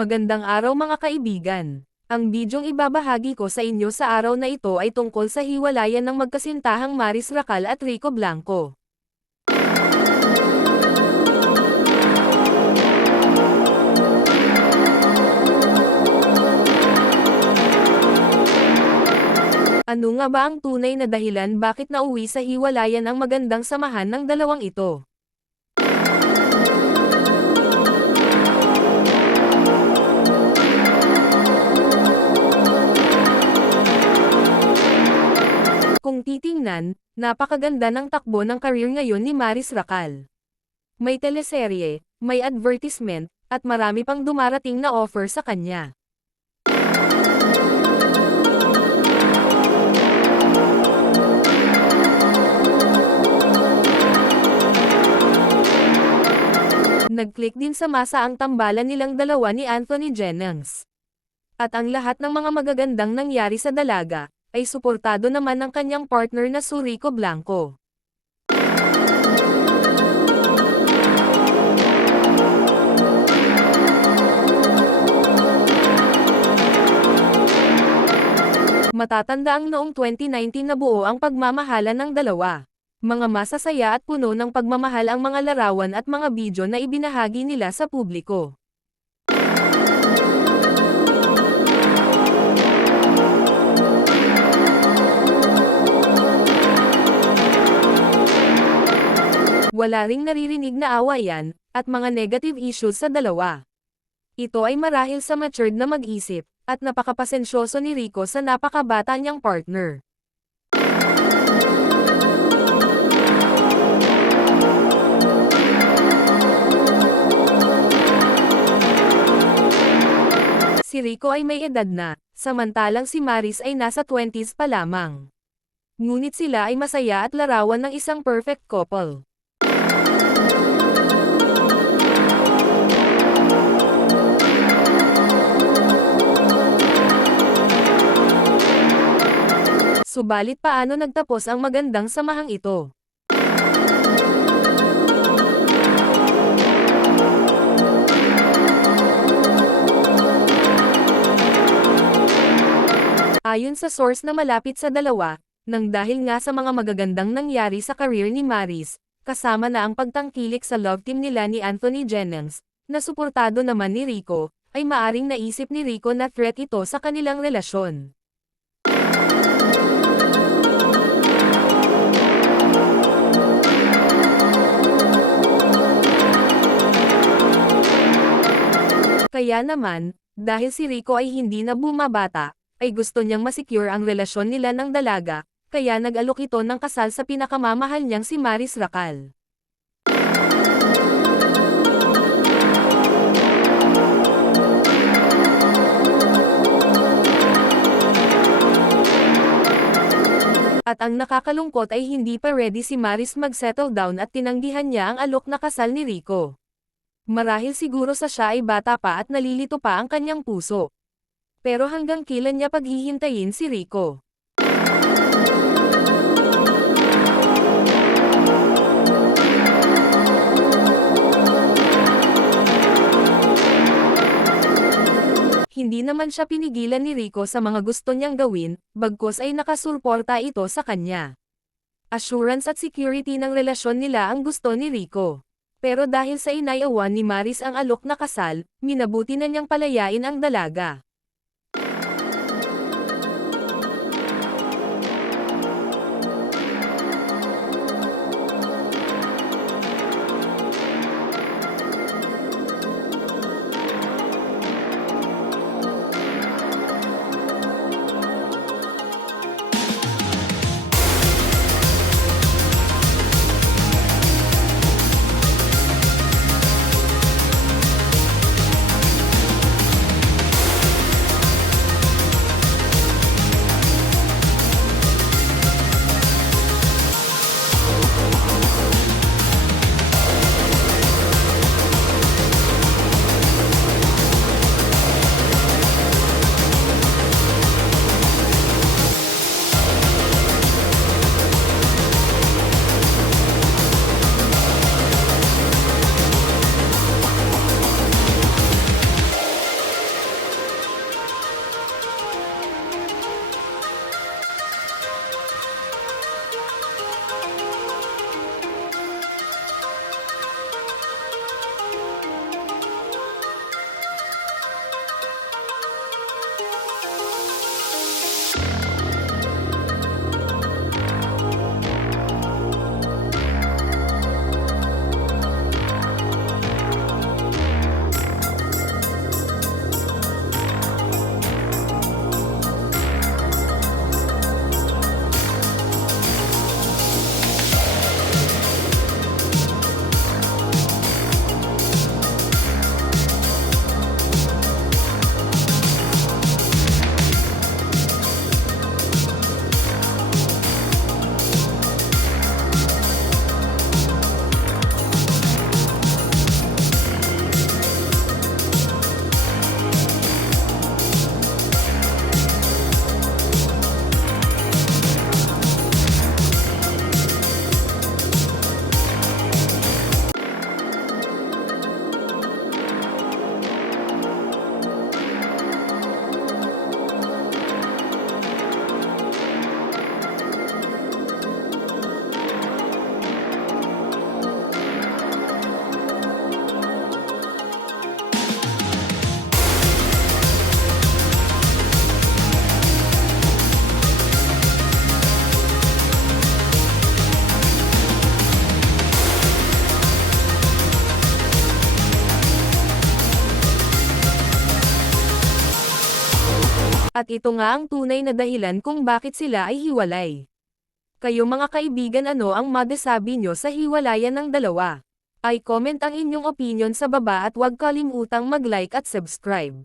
Magandang araw mga kaibigan. Ang bidyong ibabahagi ko sa inyo sa araw na ito ay tungkol sa hiwalayan ng magkasintahang Maris Racal at Rico Blanco. Ano nga ba ang tunay na dahilan bakit nauwi sa hiwalayan ang magandang samahan ng dalawang ito? Kung titingnan, napakaganda ng takbo ng career ngayon ni Maris Racal. May teleserye, may advertisement, at marami pang dumarating na offer sa kanya. Nag-click din sa masa ang tambalan nilang dalawa ni Anthony Jennings. At ang lahat ng mga magagandang nangyari sa dalaga, ay suportado naman ng kanyang partner na si Rico Blanco. Matatanda ang noong 2019 na buo ang pagmamahalan ng dalawa. Mga masasaya at puno ng pagmamahal ang mga larawan at mga video na ibinahagi nila sa publiko. Wala ring naririnig na awayan, at mga negative issues sa dalawa. Ito ay marahil sa matured na mag-isip, at napakapasensyoso ni Rico sa napakabata niyang partner. Si Rico ay may edad na, samantalang si Maris ay nasa 20s pa lamang. Ngunit sila ay masaya at larawan ng isang perfect couple. Subalit paano nagtapos ang magandang samahang ito? Ayon sa source na malapit sa dalawa, nang dahil nga sa mga magagandang nangyari sa career ni Maris, kasama na ang pagtangkilik sa love team nila ni Anthony Jennings, na suportado naman ni Rico, ay maaring naisip ni Rico na threat ito sa kanilang relasyon. Kaya naman, dahil si Rico ay hindi na bumabata, ay gusto niyang masecure ang relasyon nila ng dalaga, kaya nag-alok ito ng kasal sa pinakamamahal niyang si Maris Racal. At ang nakakalungkot ay hindi pa ready si Maris mag-settle down at tinanggihan niya ang alok na kasal ni Rico. Marahil siguro sa siya ay bata pa at nalilito pa ang kanyang puso. Pero hanggang kailan niya paghihintayin si Rico? Hindi naman siya pinigilan ni Rico sa mga gusto niyang gawin, bagkus ay nakasulporta ito sa kanya. Assurance at security ng relasyon nila ang gusto ni Rico. Pero dahil sa inayawan ni Maris ang alok na kasal, minabuti na niyang palayain ang dalaga. At ito nga ang tunay na dahilan kung bakit sila ay hiwalay. Kayo mga kaibigan, ano ang masasabi nyo sa hiwalayan ng dalawa? I-comment ang inyong opinion sa baba at huwag kalimutang mag-like at subscribe.